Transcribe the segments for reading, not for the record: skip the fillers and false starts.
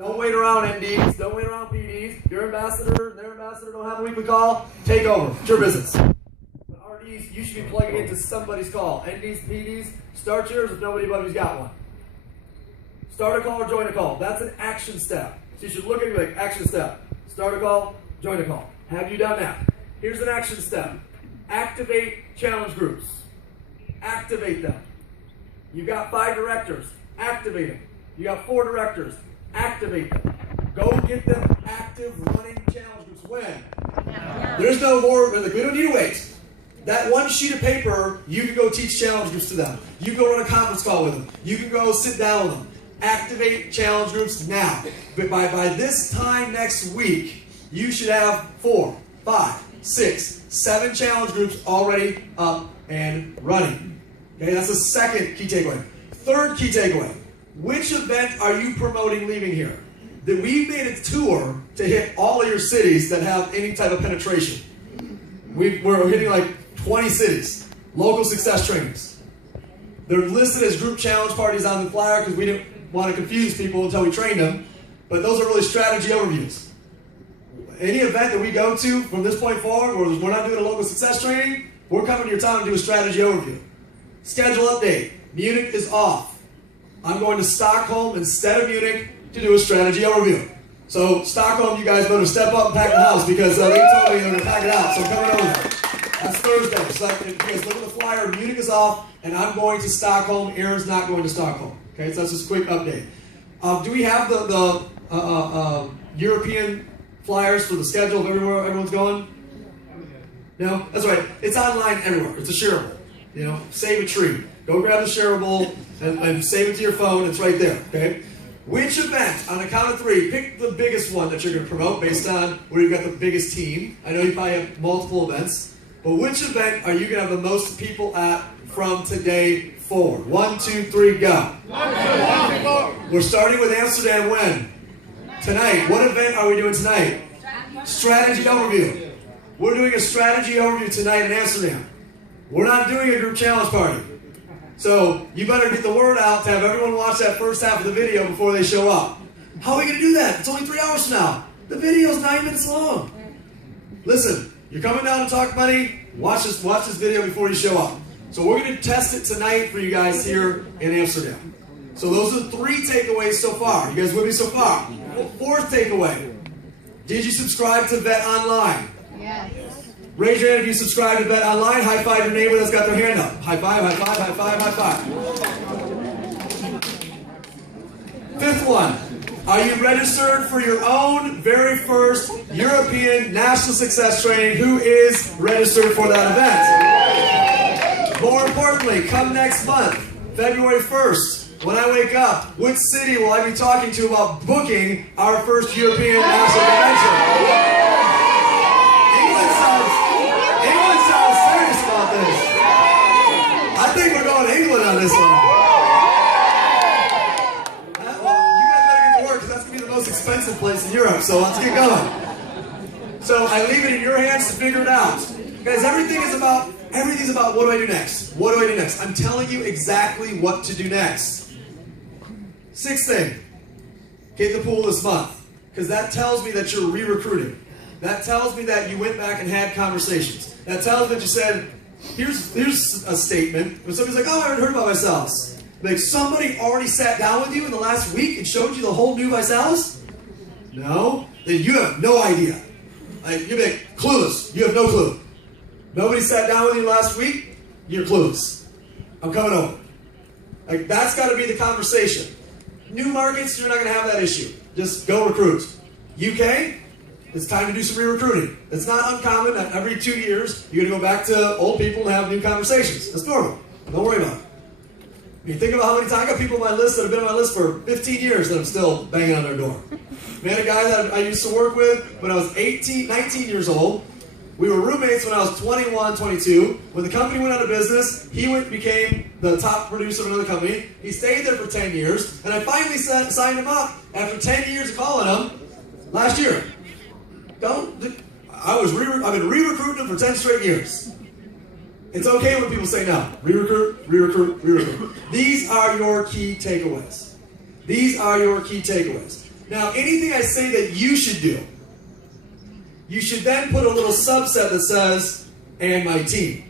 Don't wait around, NDs. Don't wait around PDs. Your ambassador, their ambassador don't have a weekly call. Take over. It's your business. But RDs, you should be plugging into somebody's call. NDs, PDs, start yours if nobody above you's got one. Start a call or join a call. That's an action step. So you should look at it like action step. Start a call, join a call. Have you done that? Here's an action step. Activate challenge groups. Activate them. You've got 5 directors. Activate them. You got 4 directors. Activate them. Go get them active running challenge groups. When? There's no more, we don't need to wait. That one sheet of paper, you can go teach challenge groups to them. You can go run a conference call with them. You can go sit down with them. Activate challenge groups now. But by this time next week, you should have 4, 5, 6, 7 challenge groups already up and running. Okay, that's the second key takeaway. Third key takeaway. Which event are you promoting leaving here? That we've made a tour to hit all of your cities that have any type of penetration. We're hitting like 20 cities. Local success trainings. They're listed as group challenge parties on the flyer because we didn't want to confuse people until we trained them. But those are really strategy overviews. Any event that we go to from this point forward where we're not doing a local success training, we're coming to your town to do a strategy overview. Schedule update. Munich is off. I'm going to Stockholm instead of Munich to do a strategy overview. So Stockholm, you guys better step up and pack the house because they told me they're going to pack it out. So I'm coming over there. That's Thursday. So if you guys look at the flyer, Munich is off, and I'm going to Stockholm. Aaron's not going to Stockholm. Okay, so that's just a quick update. Do we have the European flyers for the schedule of everywhere everyone's going? No? That's right. It's online everywhere. It's a shareable. You know, save a tree. Go grab the shareable and save it to your phone. It's right there. Okay? Which event, on the count of 3, pick the biggest one that you're going to promote based on where you've got the biggest team. I know you probably have multiple events. But which event are you going to have the most people at from today forward? 1, 2, 3, go. We're starting with Amsterdam when? Tonight. What event are we doing tonight? Strategy overview. We're doing a strategy overview tonight in Amsterdam. We're not doing a group challenge party. So you better get the word out to have everyone watch that first half of the video before they show up. How are we going to do that? It's only 3 hours from now. The video's 9 minutes long. Listen, you're coming down to talk money, watch this video before you show up. So we're going to test it tonight for you guys here in Amsterdam. So those are 3 takeaways so far. You guys with me so far? 4th takeaway. Did you subscribe to Vet Online? Yes. Raise your hand if you subscribe to Vet Online. High five your neighbor that's got their hand up. High five, high five, high five, high five. 5th one. Are you registered for your own very first European National Success Training? Who is registered for that event? More importantly, come next month, February 1st, when I wake up, which city will I be talking to about booking our first European National Convention? England sounds serious about this. I think we're going to England on this one. Expensive place in Europe, so let's get going. So I leave it in your hands to figure it out. Guys, everything's about what do I do next? What do I do next? I'm telling you exactly what to do next. 6th thing, get the pool this month. Because that tells me that you're re-recruiting. That tells me that you went back and had conversations. That tells me that you said, here's a statement. When somebody's like, oh, I haven't heard about Visalis. Like, somebody already sat down with you in the last week and showed you the whole new Visalis? No? Then you have no idea. Like, you're like, clueless. You have no clue. Nobody sat down with you last week? You're clueless. I'm coming over. Like, that's got to be the conversation. New markets, you're not going to have that issue. Just go recruit. UK, it's time to do some re-recruiting. It's not uncommon that every 2 years you're going to go back to old people and have new conversations. That's normal. Don't worry about it. You think about how many times I got people on my list that have been on my list for 15 years that I'm still banging on their door. We had a guy that I used to work with when I was 19 years old. We were roommates when I was 21, 22. When the company went out of business, he became the top producer of another company. He stayed there for 10 years, and I finally signed him up after 10 years of calling him last year. I've been re-recruiting him for 10 straight years. It's okay when people say no. Re-recruit, re-recruit, re-recruit. These are your key takeaways. These are your key takeaways. Now, anything I say that you should do, you should then put a little subset that says, and my team.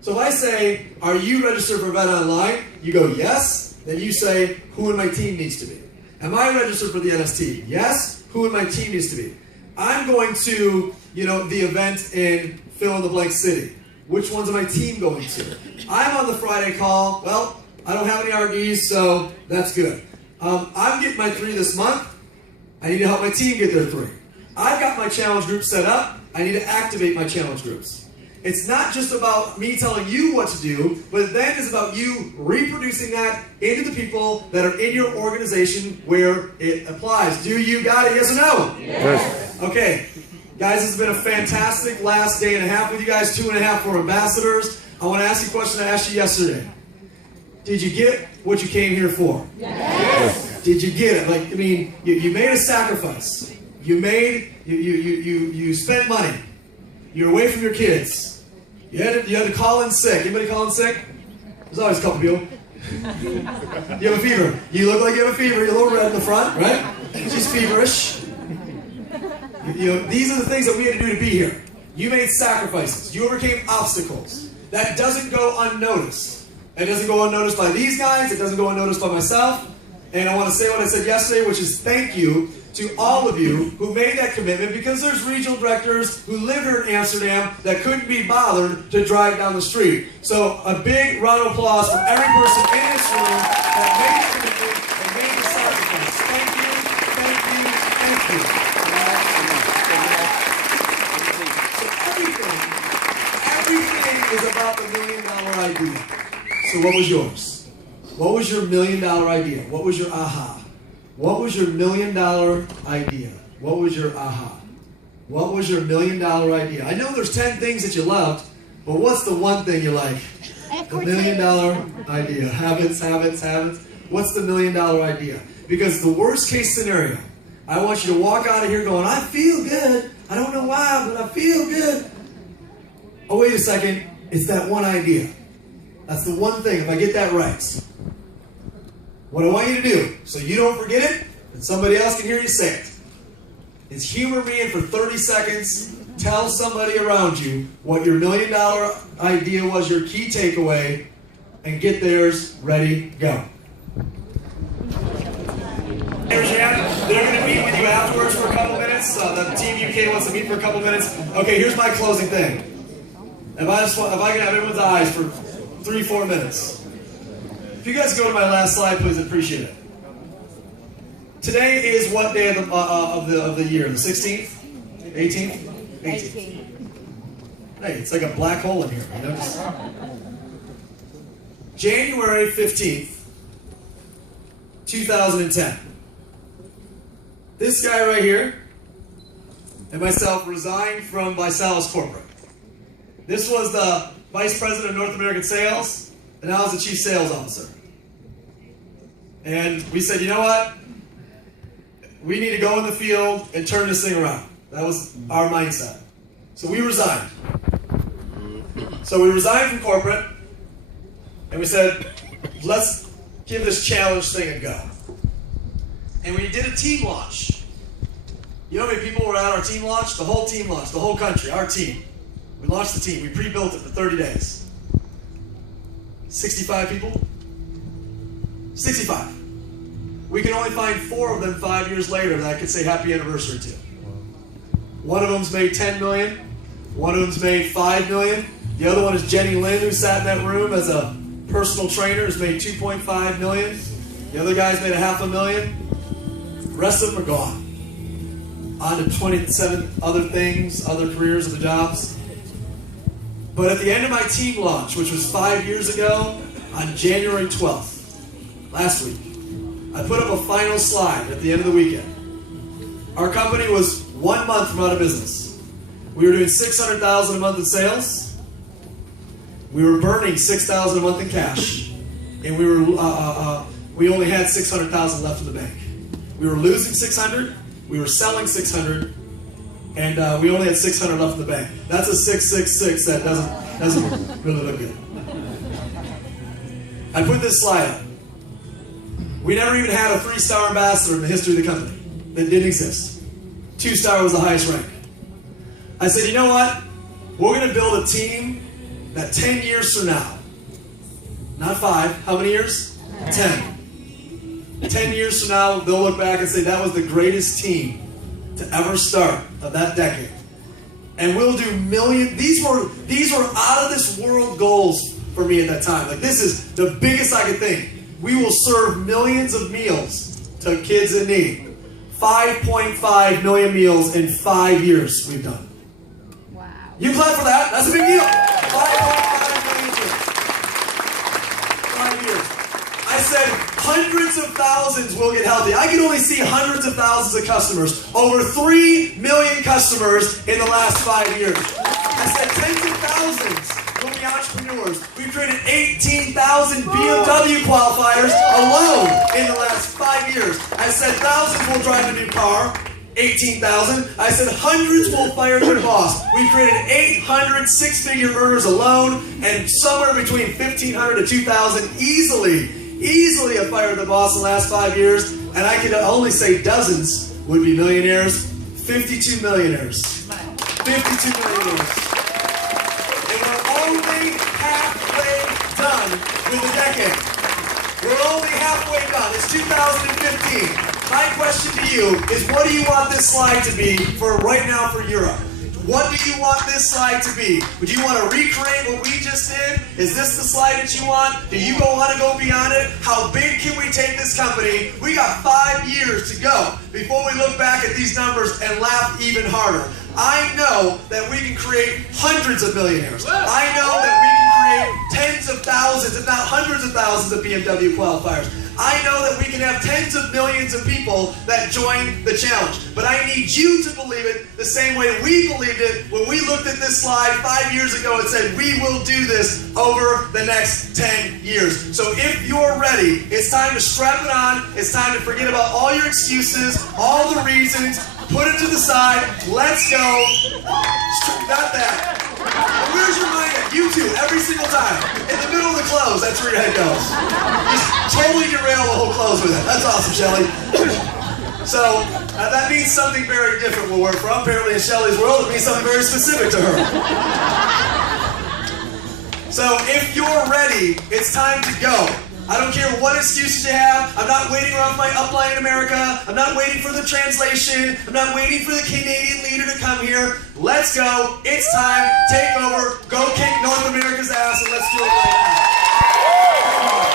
So if I say, are you registered for Vet Online? You go, yes. Then you say, who in my team needs to be? Am I registered for the NST? Yes. Who in my team needs to be? I'm going to, the event in fill-in-the-blank city. Which one's my team going to? I'm on the Friday call. Well, I don't have any RDs, so that's good. I'm getting my 3 this month. I need to help my team get their 3. I've got my challenge group set up. I need to activate my challenge groups. It's not just about me telling you what to do, but then it's about you reproducing that into the people that are in your organization where it applies. Do you got it? Yes or no? Yes. Okay. Guys, this has been a fantastic last day and a half with you guys, 2.5 for ambassadors. I want to ask you a question I asked you yesterday. Did you get what you came here for? Yes. Did you get it? You made a sacrifice. You spent money. You're away from your kids. You had to call in sick. Anybody call in sick? There's always a couple people. You have a fever. You look like you have a fever. You're a little red in the front, right? She's feverish. These are the things that we had to do to be here. You made sacrifices. You overcame obstacles. That doesn't go unnoticed. It doesn't go unnoticed by these guys. It doesn't go unnoticed by myself. And I want to say what I said yesterday, which is thank you to all of you who made that commitment, because there's regional directors who live here in Amsterdam that couldn't be bothered to drive down the street. So a big round of applause for every person in this room that made the commitment and made the sacrifice. Thank you, thank you, thank you. So everything is about the $1 million idea. So what was yours? What was your $1 million idea? What was your aha? What was your $1 million idea? What was your aha? What was your $1 million idea? I know there's 10 things that you loved, but what's the one thing you like? The $1 million idea. Habits. What's the $1 million idea? Because the worst case scenario, I want you to walk out of here going, I feel good. I don't know why, but I feel good. Oh, wait a second. It's that one idea. That's the one thing. If I get that right. What I want you to do, so you don't forget it, and somebody else can hear you say it, is humor me and for 30 seconds, tell somebody around you what your $1 million idea was, your key takeaway, and get theirs ready, go. There's your hand. They're going to meet with you afterwards for a couple minutes. The Team UK wants to meet for a couple minutes. Okay, here's my closing thing. If I can have everyone's eyes for 3-4 minutes. If you guys go to my last slide, please, I'd appreciate it. Today is what day of the year? The 16th? 18th? 18th. Hey, it's like a black hole in here. January 15th, 2010. This guy right here and myself resigned from Visalis Corporate. This was the Vice President of North American Sales, and I was the Chief Sales Officer. And we said, you know what? We need to go in the field and turn this thing around. That was our mindset. So we resigned. So we resigned from corporate, and we said, let's give this challenge thing a go. And we did a team launch. You know how many people were at our team launch? The whole team launch, the whole country, our team. We launched the team. We pre-built it for 30 days. 65 people? 65. We can only find 4 of them 5 years later that I could say happy anniversary to. One of them's made 10 million. One of them's made 5 million. The other one is Jenny Lynn, who sat in that room as a personal trainer, has made 2.5 million. The other guy's made $500,000. The rest of them are gone. On to 27 other things, other careers, other jobs. But at the end of my team launch, which was 5 years ago, on January 12th, last week, I put up a final slide at the end of the weekend. Our company was 1 month from out of business. We were doing $600,000 a month in sales. We were burning $6,000 a month in cash, and we only had $600,000 left in the bank. We were losing $600. We were selling $600. And we only had $600 left in the bank. That's a 666 that doesn't really look good. I put this slide up. We never even had a 3-star ambassador in the history of the company. that didn't exist. 2-star was the highest rank. I said, you know what? We're going to build a team that 10 years from now, not 5, how many years? 10. 10 years from now, they'll look back and say that was the greatest team to ever start of that decade. And we'll do millions. These were out of this world goals for me at that time. Like, this is the biggest I could think. We will serve millions of meals to kids in need. 5.5 million meals in 5 years we've done. Wow. You clap for that? That's a big deal. 5.5 million meals. 5 years. I said hundreds of thousands will get healthy. I can only see hundreds of thousands of customers. Over 3 million customers in the last 5 years. I said tens of thousands will be entrepreneurs. We've created 18,000 BMW qualifiers alone in the last 5 years. I said thousands will drive a new car. 18,000. I said hundreds will fire their boss. We've created 800 six-figure earners alone, and somewhere between 1,500 to 2,000 easily have fired the boss in the last 5 years, and I could only say dozens would be millionaires. 52 millionaires. 52 millionaires. And we're only halfway done with the decade. We're only halfway done. It's 2015. My question to you is, what do you want this slide to be for right now for Europe? What do you want this slide to be? Would you want to recreate what we just did? Is this the slide that you want? Do you want to go beyond it? How big can we take this company? We got 5 years to go before we look back at these numbers and laugh even harder. I know that we can create hundreds of millionaires. I know that we can create tens of thousands, if not hundreds of thousands of BMW qualifiers. I know that we can have tens of millions of people that join the challenge. But I need you to believe it the same way we believed it when we looked at this slide 5 years ago and said, we will do this over the next 10 years. So if you're ready, it's time to strap it on. It's time to forget about all your excuses, all the reasons. Put it to the side. Let's go. Not that. Where's your mind at? You two, every single time. In the middle of the close, that's where your head goes. Just totally derail the whole close with it. That's awesome, Shelly. So, that means something very different where we're from. Apparently in Shelly's world, it means something very specific to her. So, if you're ready, it's time to go. I don't care what excuses you have. I'm not waiting around for my upline in America. I'm not waiting for the translation. I'm not waiting for the Canadian leader to come here. Let's go. It's time. Take over. Go kick North America's ass, and let's do it right now.